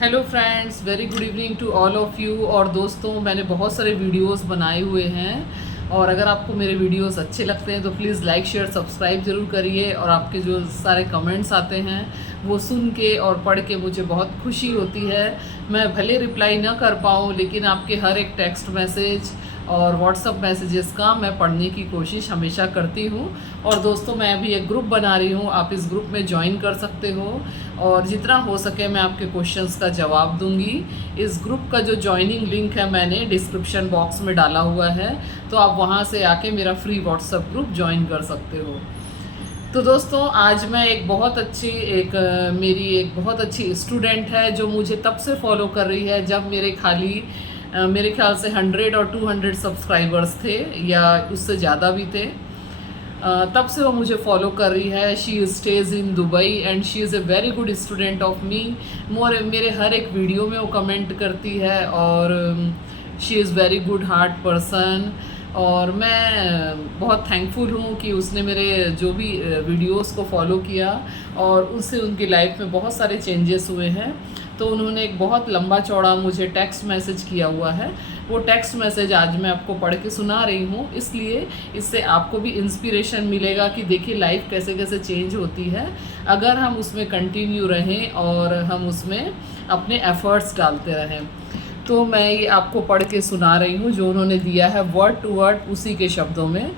Hello friends, very good evening to all of you. और दोस्तों, मैंने बहुत सारे वीडियोस बनाए हुए हैं और अगर आपको मेरे वीडियोस अच्छे लगते हैं तो प्लीज़ लाइक शेयर सब्सक्राइब ज़रूर करिए। और आपके जो सारे कमेंट्स आते हैं वो सुन के और पढ़ के मुझे बहुत खुशी होती है। मैं भले रिप्लाई ना कर पाऊँ, लेकिन आपके हर एक टेक्स्ट मैसेज और व्हाट्सअप मैसेजेस का मैं पढ़ने की कोशिश हमेशा करती हूँ। और दोस्तों, मैं अभी एक ग्रुप बना रही हूँ, आप इस ग्रुप में ज्वाइन कर सकते हो और जितना हो सके मैं आपके क्वेश्चंस का जवाब दूंगी। इस ग्रुप का जो ज्वाइनिंग लिंक है मैंने डिस्क्रिप्शन बॉक्स में डाला हुआ है, तो आप वहाँ से आके मेरा फ्री व्हाट्सअप ग्रुप ज्वाइन कर सकते हो। तो दोस्तों, आज मैं मेरी एक बहुत अच्छी स्टूडेंट है जो मुझे तब से फॉलो कर रही है जब मेरे ख्याल से 100 और 200 सब्सक्राइबर्स थे या उससे ज़्यादा भी थे। तब से वो मुझे फॉलो कर रही है। She stage in Dubai and she is a very good student of me. मेरे हर एक वीडियो में वो कमेंट करती है और she is very good heart person. और मैं बहुत थैंकफुल हूँ कि उसने मेरे जो भी वीडियोस को फॉलो किया और उससे उनकी लाइफ में बहुत सारे चेंजेस हुए हैं। तो उन्होंने एक बहुत लंबा चौड़ा मुझे टेक्स्ट मैसेज किया हुआ है। वो टेक्स्ट मैसेज आज मैं आपको पढ़ के सुना रही हूँ, इसलिए इससे आपको भी इंस्पिरेशन मिलेगा कि देखिए लाइफ कैसे कैसे चेंज होती है अगर हम उसमें कंटिन्यू रहें और हम उसमें अपने एफर्ट्स डालते रहें। तो मैं ये आपको पढ़ के सुना रही हूँ जो उन्होंने दिया है वर्ड टू वर्ड उसी के शब्दों में।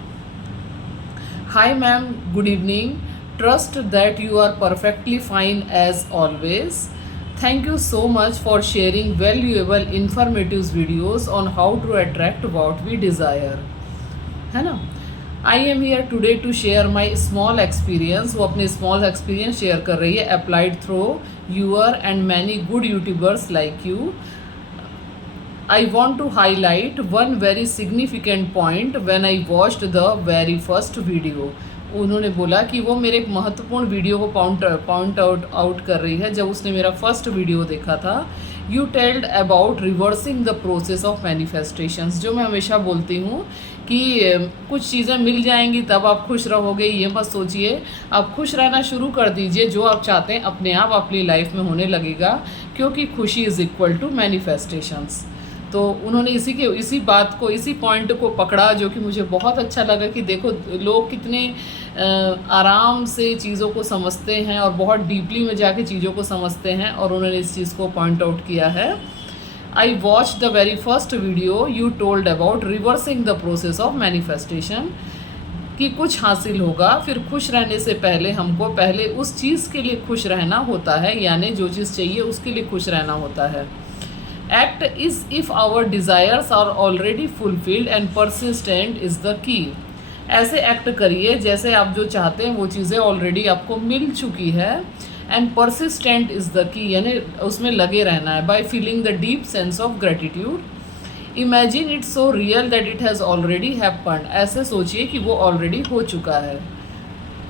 Hi ma'am, good evening. Trust that you are perfectly fine as always. Thank you so much for sharing valuable informative videos on how to attract what we desire, है ना। I am here today to share my small experience। वो अपने small experience share कर रही है applied through your and many good YouTubers like you। I want to highlight one very significant point when I watched the very first video। उन्होंने बोला कि वो मेरे एक महत्वपूर्ण वीडियो को पॉइंट आउट कर रही है जब उसने मेरा फर्स्ट वीडियो देखा था। You tailed about reversing the process of manifestations. जो मैं हमेशा बोलती हूँ कि कुछ चीज़ें मिल जाएंगी तब आप खुश रहोगे, ये मत सोचिए। आप खुश रहना शुरू कर दीजिए, जो आप चाहते हैं अपने आप अपनी लाइफ में होने लगेगा, क्योंकि खुशी इज़ इक्वल टू मैनिफेस्टेशंस। तो उन्होंने इसी पॉइंट को पकड़ा, जो कि मुझे बहुत अच्छा लगा कि देखो लोग कितने आराम से चीज़ों को समझते हैं और बहुत डीपली में जाके चीज़ों को समझते हैं, और उन्होंने इस चीज़ को पॉइंट आउट किया है। I watch the very first video you told about reversing the process of manifestation. कि कुछ हासिल होगा, फिर खुश रहने से पहले हमको पहले उस चीज़ के लिए खुश रहना होता है, यानी जो चीज़ चाहिए उसके लिए खुश रहना होता है। Act is if our desires are already fulfilled and persistent is the key। ऐसे एक्ट करिए जैसे आप जो चाहते हैं वो चीज़ें ऑलरेडी आपको मिल चुकी है। And persistent is the key, यानी उसमें लगे रहना है। By feeling the deep sense of gratitude. Imagine it so real that it has already happened. ऐसे सोचिए कि वो ऑलरेडी हो चुका है।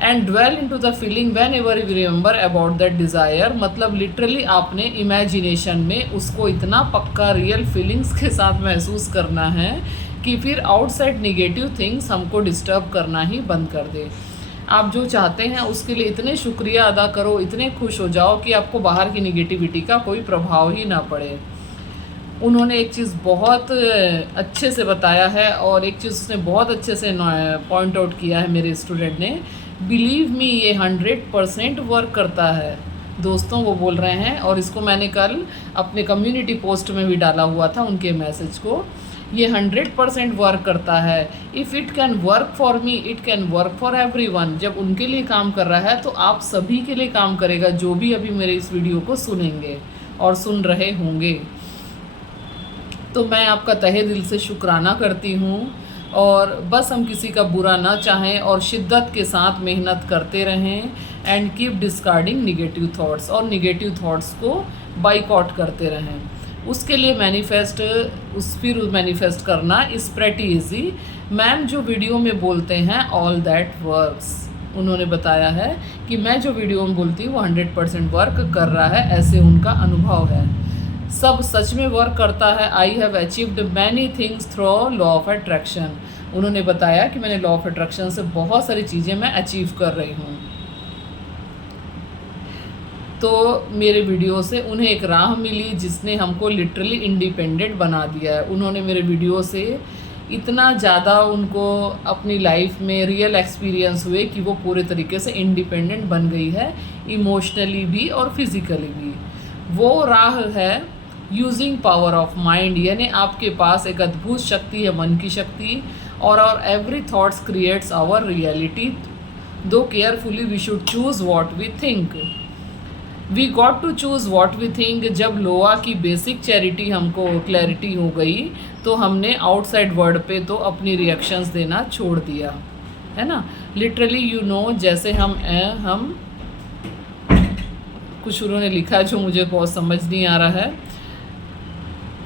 And dwell into the feeling whenever you remember about that desire. मतलब लिटरली आपने imagination में उसको इतना पक्का रियल फीलिंग्स के साथ महसूस करना है कि फिर आउटसाइड निगेटिव थिंग्स हमको डिस्टर्ब करना ही बंद कर दे। आप जो चाहते हैं उसके लिए इतने शुक्रिया अदा करो, इतने खुश हो जाओ कि आपको बाहर की निगेटिविटी का कोई प्रभाव ही ना पड़े। उन्होंने एक चीज़ बहुत अच्छे से बताया है और एक चीज़ उसने बहुत अच्छे से पॉइंट आउट किया है मेरे स्टूडेंट ने। बिलीव मी, ये 100% वर्क करता है। दोस्तों, वो बोल रहे हैं, और इसको मैंने कल अपने कम्युनिटी पोस्ट में भी डाला हुआ था उनके मैसेज को। ये 100% वर्क करता है। If it can work for me, it can work for everyone. जब उनके लिए काम कर रहा है तो आप सभी के लिए काम करेगा, जो भी अभी मेरे इस वीडियो को सुनेंगे और सुन रहे होंगे। तो मैं आपका तहे दिल से शुक्राना करती हूँ, और बस हम किसी का बुरा ना चाहें और शिद्दत के साथ मेहनत करते रहें। And keep discarding negative thoughts, और निगेटिव थॉट्स को बाइकआउट करते रहें। उसके लिए मैनिफेस्ट करना इज़ प्रेटी ईजी। मैम जो वीडियो में बोलते हैं ऑल दैट वर्क्स। उन्होंने बताया है कि मैं जो वीडियो में बोलती हूँ वो 100% वर्क कर रहा है, ऐसे उनका अनुभव है। सब सच में वर्क करता है। I have achieved many things through law of attraction. उन्होंने बताया कि मैंने लॉ ऑफ अट्रैक्शन से बहुत सारी चीज़ें मैं अचीव कर रही हूँ। तो मेरे वीडियो से उन्हें एक राह मिली जिसने हमको लिटरली इंडिपेंडेंट बना दिया है। उन्होंने मेरे वीडियो से इतना ज़्यादा उनको अपनी लाइफ में रियल एक्सपीरियंस हुए कि वो पूरे तरीके से इंडिपेंडेंट बन गई है, इमोशनली भी और फिज़िकली भी। वो राह है यूजिंग पावर ऑफ माइंड, यानी आपके पास एक अद्भुत शक्ति है, मन की शक्ति, और every thoughts creates our reality, दो carefully we should choose what we think. We got to choose what we think. जब लोआ की बेसिक चैरिटी हमको क्लैरिटी हो गई तो हमने आउटसाइड वर्ड पे तो अपनी रिएक्शंस देना छोड़ दिया, है ना। लिटरली यू नो, जैसे हम कुछ उन्होंने लिखा जो मुझे बहुत समझ नहीं आ रहा है।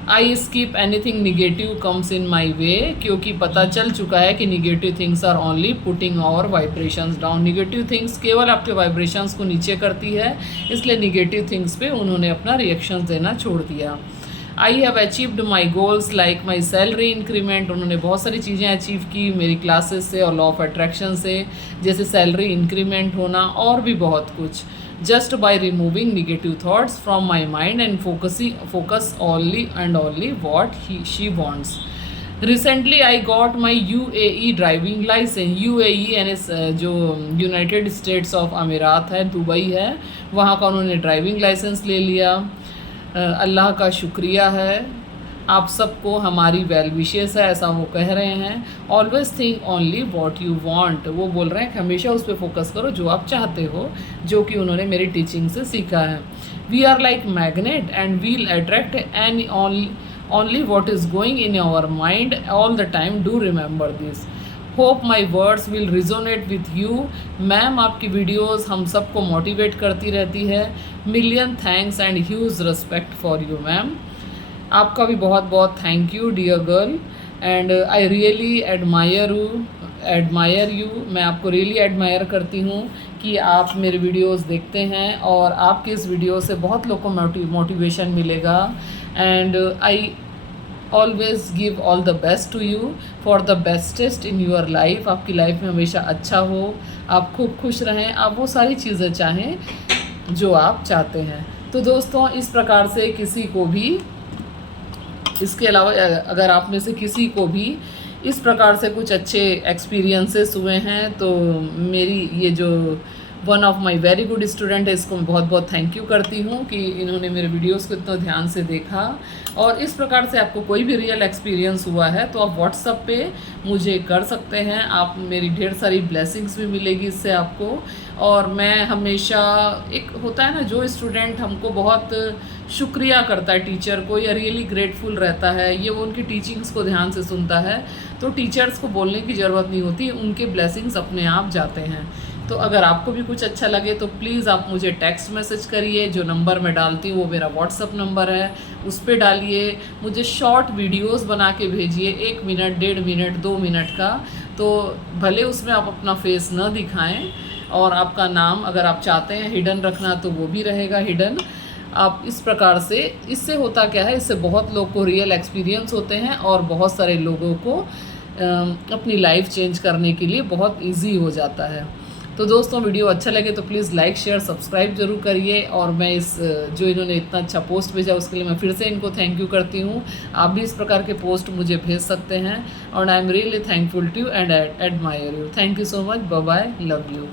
I skip anything negative comes in my way, क्योंकि पता चल चुका है कि negative things are only putting our vibrations down. Negative things केवल आपके वाइब्रेशंस को नीचे करती है, इसलिए निगेटिव थिंग्स पे उन्होंने अपना रिएक्शंस देना छोड़ दिया। I have achieved my goals like my salary increment. उन्होंने बहुत सारी चीज़ें अचीव की मेरी क्लासेस से और लॉ ऑफ अट्रैक्शन से, जैसे सैलरी इंक्रीमेंट होना और भी बहुत कुछ। just by removing negative thoughts from my mind and focus only what she wants. Recently I got my UAE driving license। UAE यानी जो यूनाइटेड स्टेट्स ऑफ अमीरात है, दुबई है, वहाँ का उन्होंने ड्राइविंग लाइसेंस ले लिया। अल्लाह का शुक्रिया है। आप सबको हमारी वेल विशेस है, ऐसा वो कह रहे हैं। Always think only what you want. वो बोल रहे हैं कि हमेशा उस पर फोकस करो जो आप चाहते हो, जो कि उन्होंने मेरी टीचिंग से सीखा है। We are like magnet and will attract and only what is going in our mind all the time. Do remember this. Hope my words will resonate with you. Ma'am आपकी वीडियोज़ हम सबको motivate करती रहती है। Million thanks and huge respect for you ma'am. आपका भी बहुत बहुत thank you dear girl, and I really admire you. मैं आपको रियली एडमायर करती हूँ कि आप मेरे वीडियोस देखते हैं और आपके इस वीडियो से बहुत लोग को मोटिवेशन मिलेगा। And I always give all the best to you for the bestest in your life. आपकी लाइफ में हमेशा अच्छा हो, आप खूब खुश रहें, आप वो सारी चीज़ें चाहें जो आप चाहते हैं। तो दोस्तों, इस प्रकार से किसी को भी, इसके अलावा अगर आप में से किसी को भी इस प्रकार से कुछ अच्छे एक्सपीरियंसेस हुए हैं तो मेरी ये जो one of my very good student है, इसको मैं बहुत बहुत थैंक यू करती हूँ कि इन्होंने मेरे वीडियोस को इतना ध्यान से देखा। और इस प्रकार से आपको कोई भी रियल एक्सपीरियंस हुआ है तो आप व्हाट्सएप पे मुझे कर सकते हैं। आप मेरी ढेर सारी ब्लेसिंग्स भी मिलेगी इससे आपको। और मैं हमेशा, एक होता है ना जो स्टूडेंट हमको बहुत शुक्रिया करता है टीचर को या रियली ग्रेटफुल रहता है, ये वो उनकी टीचिंग्स को ध्यान से सुनता है, तो टीचर्स को बोलने की ज़रूरत नहीं होती, उनके ब्लेसिंग्स अपने आप जाते हैं। तो अगर आपको भी कुछ अच्छा लगे तो प्लीज़ आप मुझे टेक्स्ट मैसेज करिए। जो नंबर मैं डालती हूँ वो मेरा व्हाट्सअप नंबर है, उस पर डालिए। मुझे शॉर्ट वीडियोस बना के भेजिए, 1 मिनट, 1.5 मिनट, 2 मिनट का। तो भले उसमें आप अपना फेस न दिखाएं और आपका नाम अगर आप चाहते हैं हिडन रखना तो वो भी रहेगा हिडन। आप इस प्रकार से, इससे होता क्या है, इससे बहुत लोग को रियल एक्सपीरियंस होते हैं और बहुत सारे लोगों को अपनी लाइफ चेंज करने के लिए बहुत इजी हो जाता है। तो दोस्तों, वीडियो अच्छा लगे तो प्लीज़ लाइक शेयर सब्सक्राइब जरूर करिए। और मैं इस जो इन्होंने इतना अच्छा पोस्ट भेजा उसके लिए मैं फिर से इनको थैंक यू करती हूँ। आप भी इस प्रकार के पोस्ट मुझे भेज सकते हैं और I am really thankful to you and admire you. Thank you so much. Bye bye, love you.